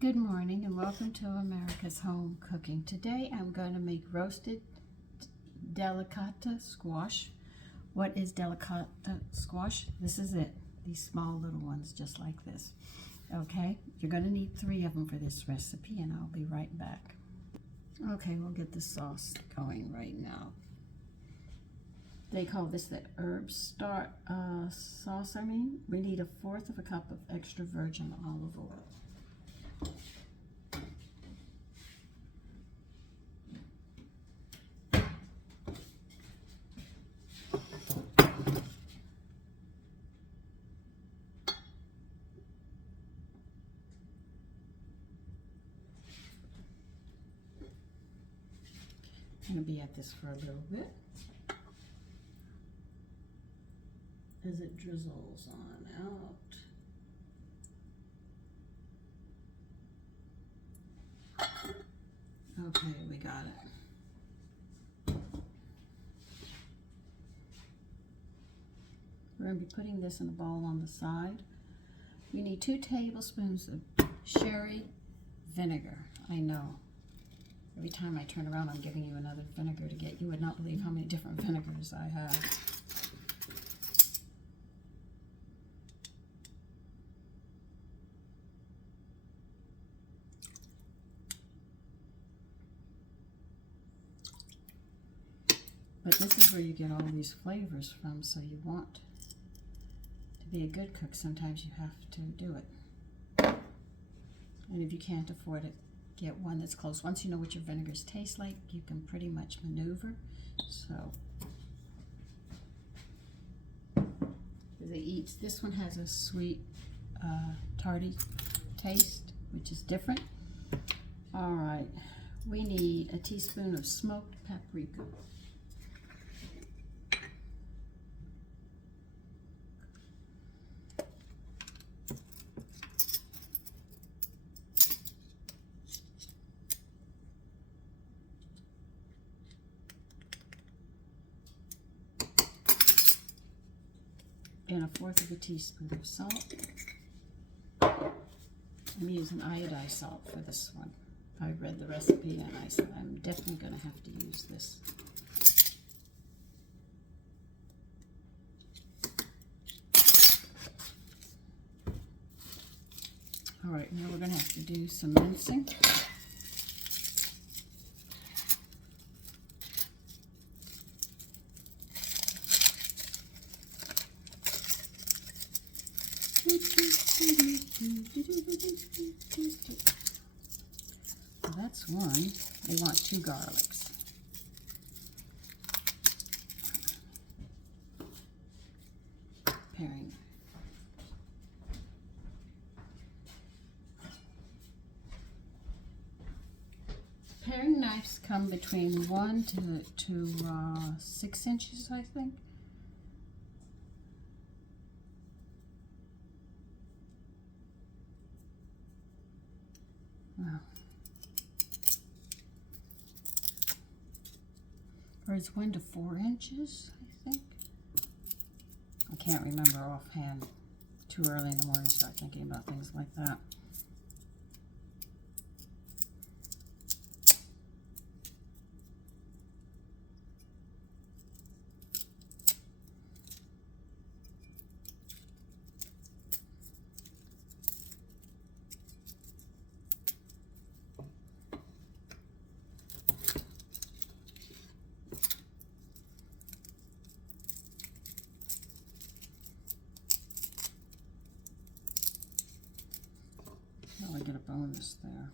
Good morning and welcome to America's Home Cooking. Today I'm going to make roasted delicata squash. What is delicata squash? This is it. These small little ones just like this. Okay, you're going to need 3 of them for this recipe and I'll be right back. Okay, we'll get the sauce going right now. They call this the herb sauce. We need 1/4 cup of extra virgin olive oil. I'm going to be at this for a little bit as it drizzles on out. Okay, we got it. We're going to be putting this in a bowl on the side. You need 2 tablespoons of sherry vinegar. I know. Every time I turn around, I'm giving you another vinegar to get. You would not believe how many different vinegars I have. But this is where you get all these flavors from, so you want to be a good cook. Sometimes you have to do it. And if you can't afford it, get one that's close. Once you know what your vinegars taste like, you can pretty much maneuver. So, this one has a sweet, tarty taste, which is different. All right, we need a teaspoon of smoked paprika. And 1/4 teaspoon of salt. I'm using iodized salt for this one. I read the recipe and I said I'm definitely going to have to use this. All right, now we're going to have to do some mincing. Well, that's one. We want 2 garlics. Paring. Paring knives come between 1 to 6 inches, I think. Wow. Or it's 1 to 4 inches, I think. I can't remember offhand. Too early in the morning to start thinking about things like that. Oh, I get a bonus there.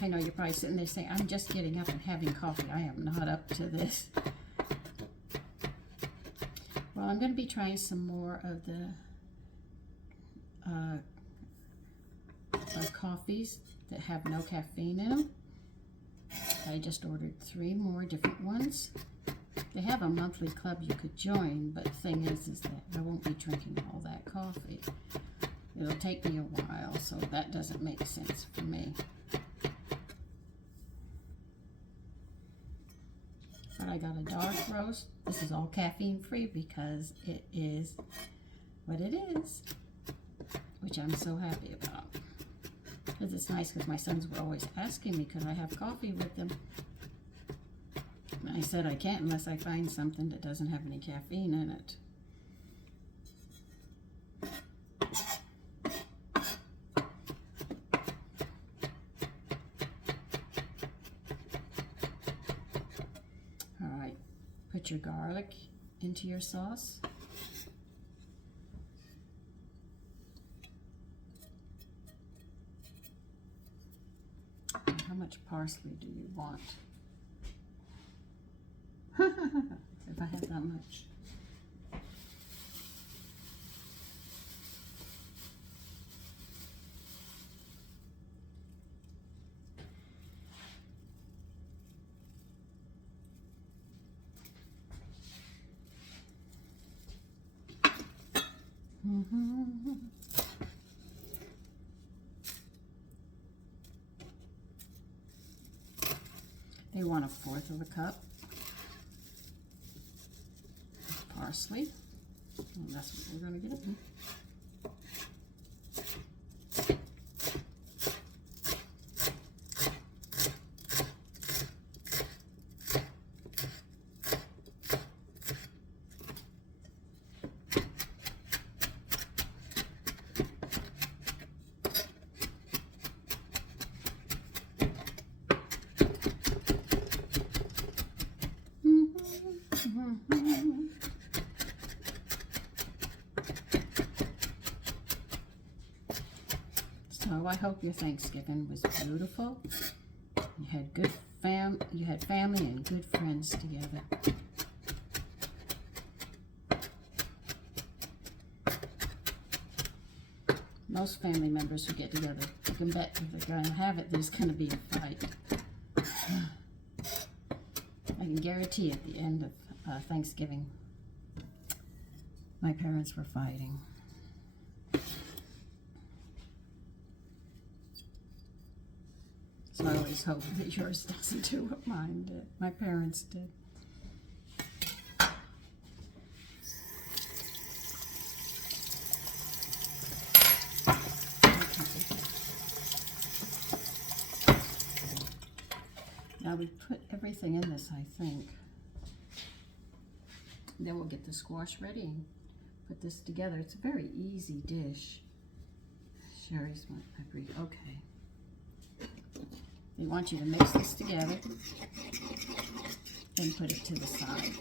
I know you're probably sitting there saying, I'm just getting up and having coffee. I am not up to this. Well, I'm going to be trying some more of the coffees that have no caffeine in them. I just ordered 3 more different ones. They have a monthly club you could join, but the thing is that I won't be drinking all that coffee. It'll take me a while, so that doesn't make sense for me. But I got a dark roast. This is all caffeine free because it is what it is, which I'm so happy about. Because it's nice, because my sons were always asking me, could I have coffee with them? And I said I can't unless I find something that doesn't have any caffeine in it. All right, put your garlic into your sauce. How much parsley do you want? If I have that much. They want 1/4 of a cup of parsley. And that's what we're going to get. So I hope your Thanksgiving was beautiful. You had family and good friends together. Most family members who get together, you can bet if they're going to have it, there's going to be a fight. I can guarantee at the end of Thanksgiving, my parents were fighting. So I always hope that yours doesn't do what mine did. My parents did. Now we put everything in this, I think. Then we'll get the squash ready and put this together. It's a very easy dish. Sherry's my brief. Okay. They want you to mix this together, then put it to the side.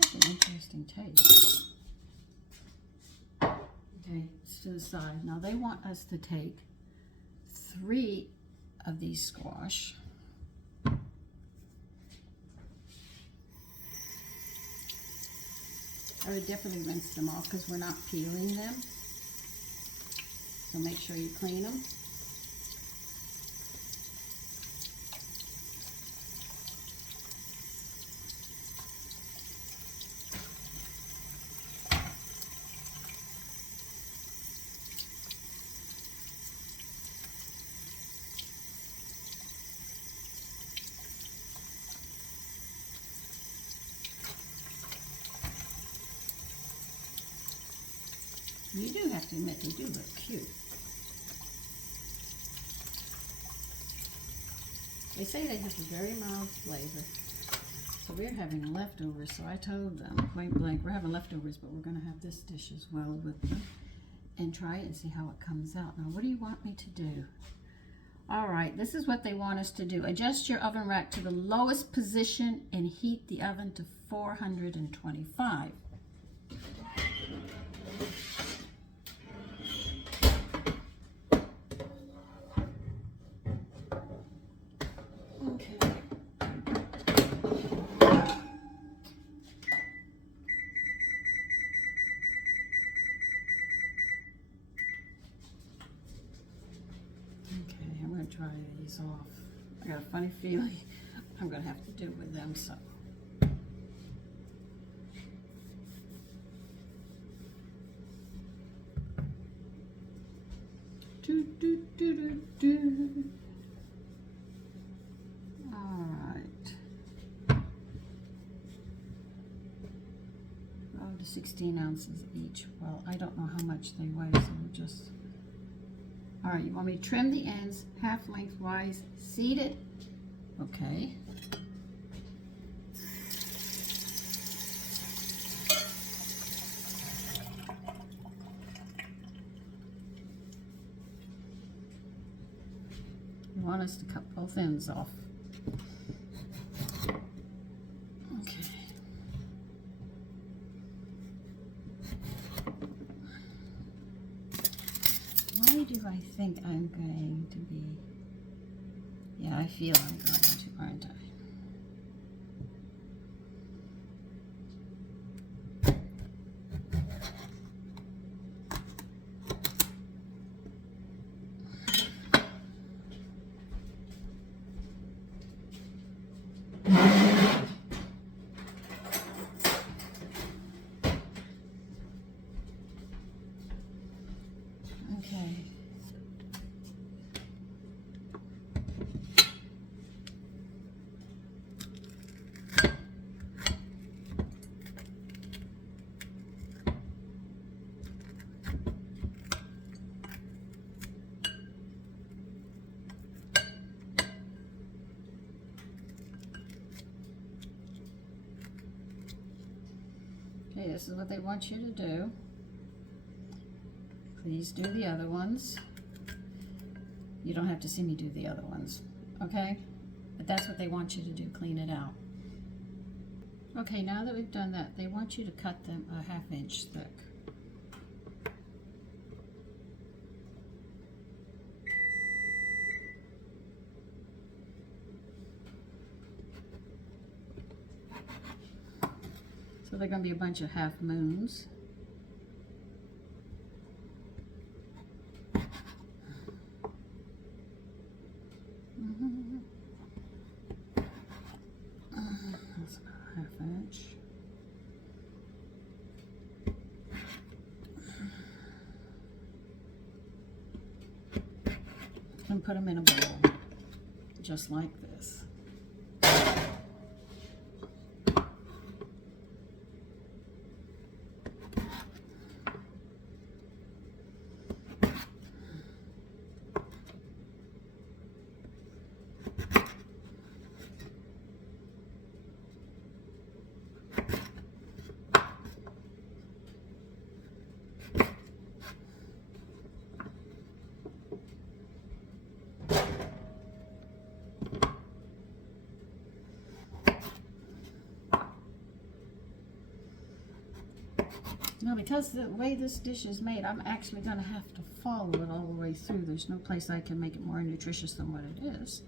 That's an interesting taste. Okay, it's to the side. Now they want us to take 3 of these squash. I would definitely rinse them off because we're not peeling them. So make sure you clean them. You do have to admit they do look cute. They say they have a very mild flavor. So we're having leftovers, so I told them point blank, we're having leftovers, but we're going to have this dish as well with them. And try it and see how it comes out. Now, what do you want me to do? All right, this is what they want us to do. Adjust your oven rack to the lowest position and heat the oven to 425. dry these off. I got a funny feeling I'm gonna have to do with them, so. Do, do, do, do, do. All right. 12 to 16 ounces each. Well, I don't know how much they weigh, so we'll just. All right, you want me to trim the ends half lengthwise, seed it? Okay. You want us to cut both ends off. Okay. Why do I think I'm going to be? Yeah, I feel I'm going to, aren't I? Okay. Okay, this is what they want you to do. Please do the other ones. You don't have to see me do the other ones, okay? But that's what they want you to do, clean it out. Okay, now that we've done that, they want you to cut them a 1/2 inch thick. So they're going to be a bunch of half moons. That's about 1/2 inch. And put them in a bowl, just like this. Now, because the way this dish is made, I'm actually going to have to follow it all the way through. There's no place I can make it more nutritious than what it is.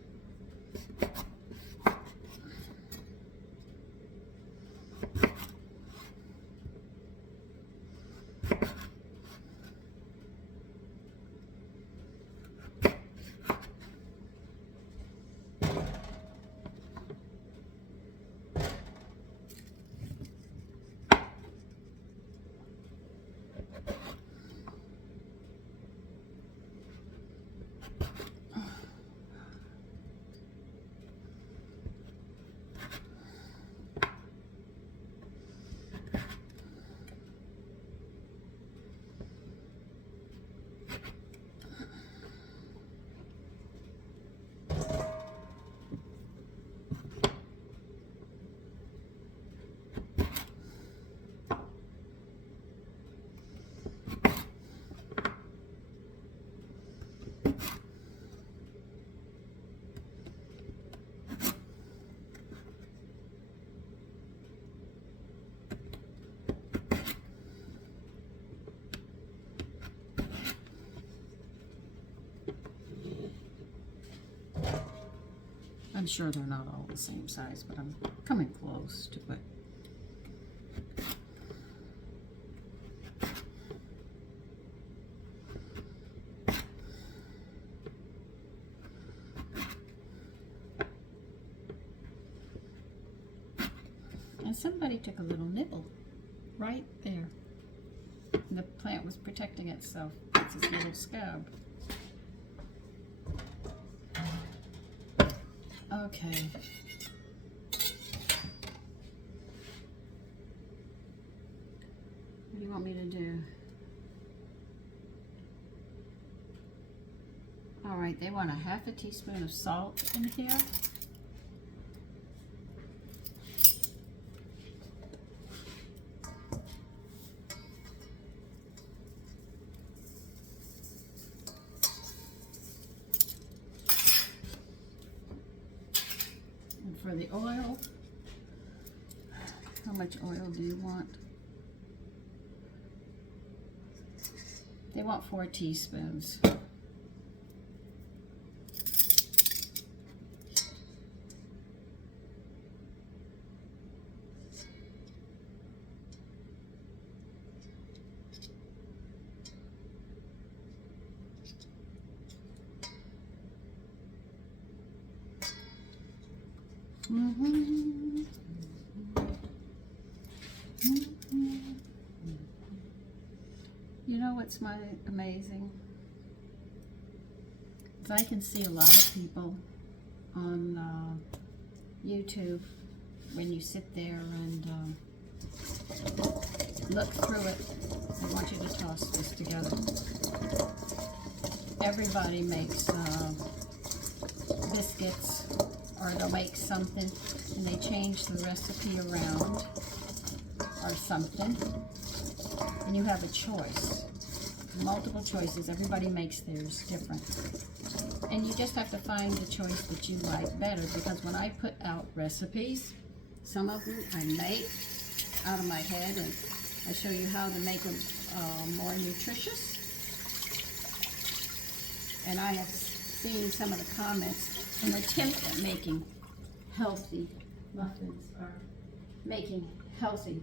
I'm sure they're not all the same size, but I'm coming close to it. somebody took a little nibble right there. And the plant was protecting itself. It's this little scab. Okay. What do you want me to do? All right, they want a half a teaspoon of salt in here. And for the oil, how much oil do you want? They want 4 teaspoons. You know what's amazing? Is I can see a lot of people on YouTube when you sit there and look through it. I want you to toss this together. Everybody makes biscuits, or they'll make something and they change the recipe around or something, and you have a choice, multiple choices. Everybody makes theirs different, and you just have to find the choice that you like better, because when I put out recipes, some of them I make out of my head and I show you how to make them more nutritious. And I have seen some of the comments, an attempt at making healthy muffins or making healthy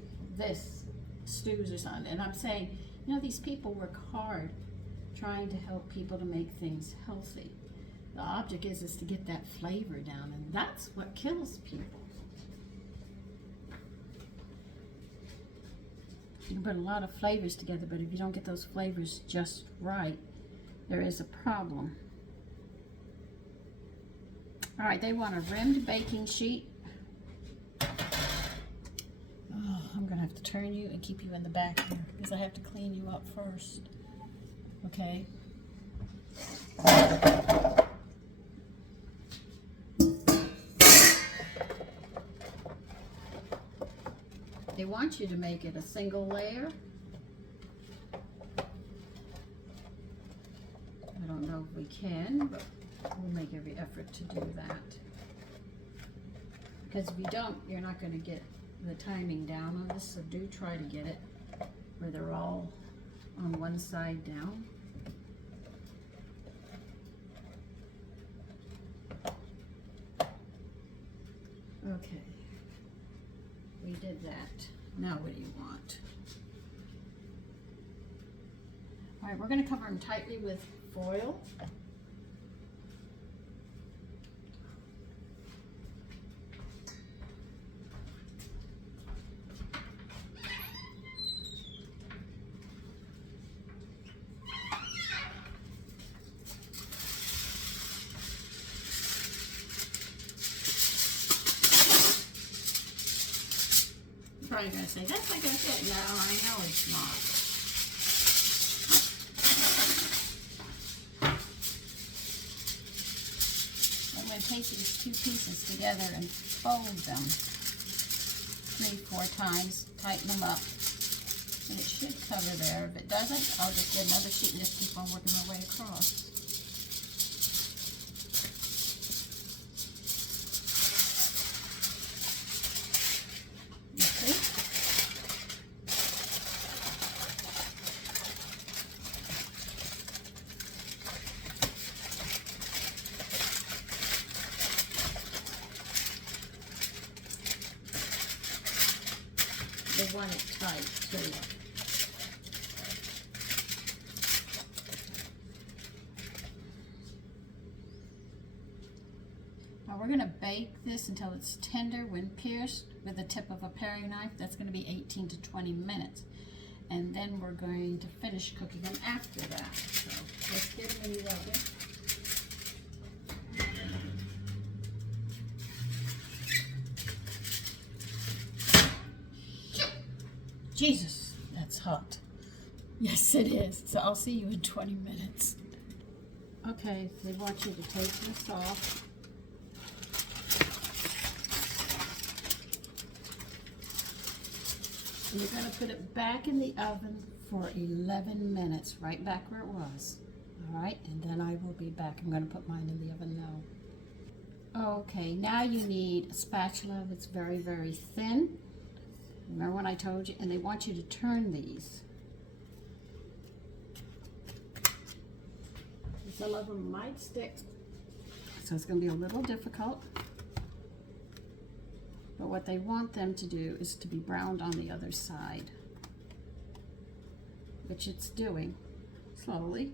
stews or something. And I'm saying, you know, these people work hard trying to help people to make things healthy. The object is to get that flavor down, and that's what kills people. You can put a lot of flavors together, but if you don't get those flavors just right, there is a problem. All right, they want a rimmed baking sheet. Oh, I'm gonna have to turn you and keep you in the back here because I have to clean you up first. Okay. They want you to make it a single layer. I don't know if we can, but we'll make every effort to do that. Because if you don't, you're not going to get the timing down on this, so do try to get it where they're all on one side down. Okay, we did that. Now what do you want? All right, we're going to cover them tightly with foil. Probably going to say, that's not going to fit. No, I know it's not. I'm going to take these two pieces together and fold them 3-4 times, tighten them up, and it should cover there. If it doesn't, I'll just get another sheet and just keep on working my way across. They want it tight too. Now we're going to bake this until it's tender when pierced with the tip of a paring knife. That's going to be 18 to 20 minutes. And then we're going to finish cooking them after that. So let's get them in the oven. Jesus, that's hot. Yes, it is. So I'll see you in 20 minutes. Okay, they want you to take this off. And you're going to put it back in the oven for 11 minutes, right back where it was. All right, and then I will be back. I'm going to put mine in the oven now. Okay, now you need a spatula that's very, very thin. Remember when I told you? And they want you to turn these. Some of them might stick, so it's going to be a little difficult. But what they want them to do is to be browned on the other side, which it's doing slowly.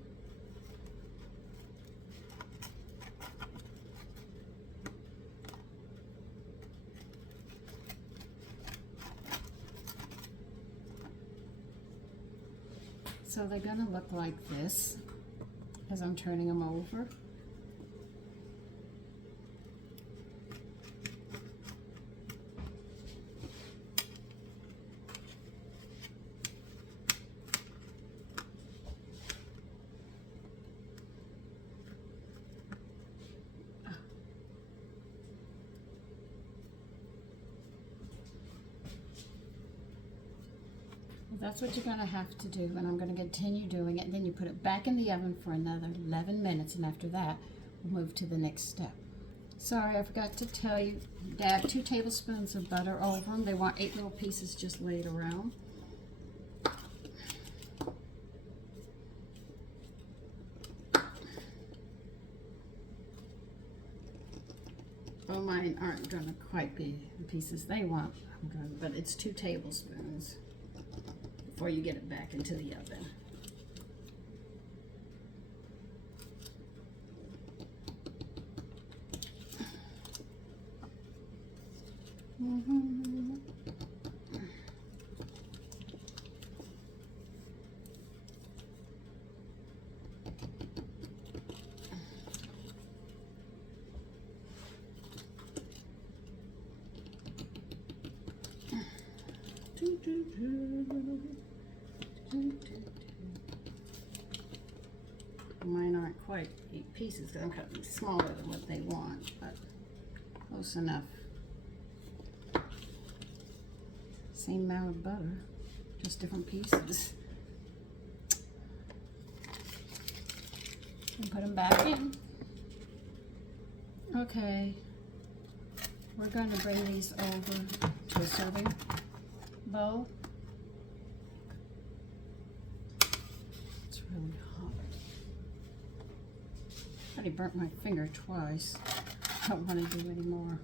So they're going to look like this as I'm turning them over. That's what you're going to have to do, and I'm going to continue doing it. And then you put it back in the oven for another 11 minutes, and after that, we'll move to the next step. Sorry, I forgot to tell you, dab 2 tablespoons of butter over them. They want 8 little pieces just laid around. Well, mine aren't going to quite be the pieces they want, but it's 2 tablespoons. Before you get it back into the oven. Mine aren't quite 8 pieces because I'm cutting smaller than what they want, but close enough. Same amount of butter, just different pieces. And put them back in. Okay, we're going to bring these over to a serving bowl. It's really hot. I already burnt my finger twice. I don't want to do any more.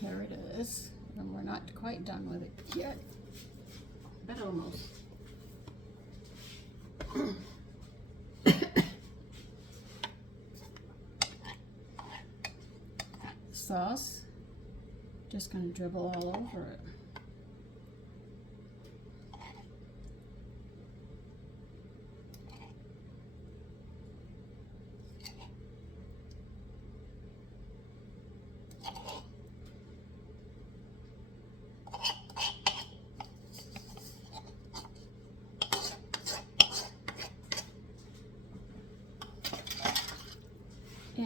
Here it is, and we're not quite done with it yet, but almost. Sauce, just going to dribble all over it.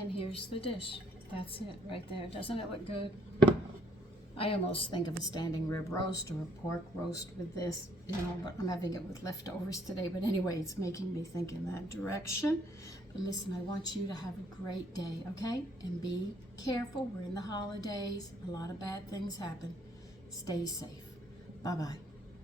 And here's the dish. That's it right there. Doesn't it look good? I almost think of a standing rib roast or a pork roast with this, you know, but I'm having it with leftovers today. But anyway, it's making me think in that direction. But listen, I want you to have a great day, okay? And be careful. We're in the holidays. A lot of bad things happen. Stay safe. Bye-bye.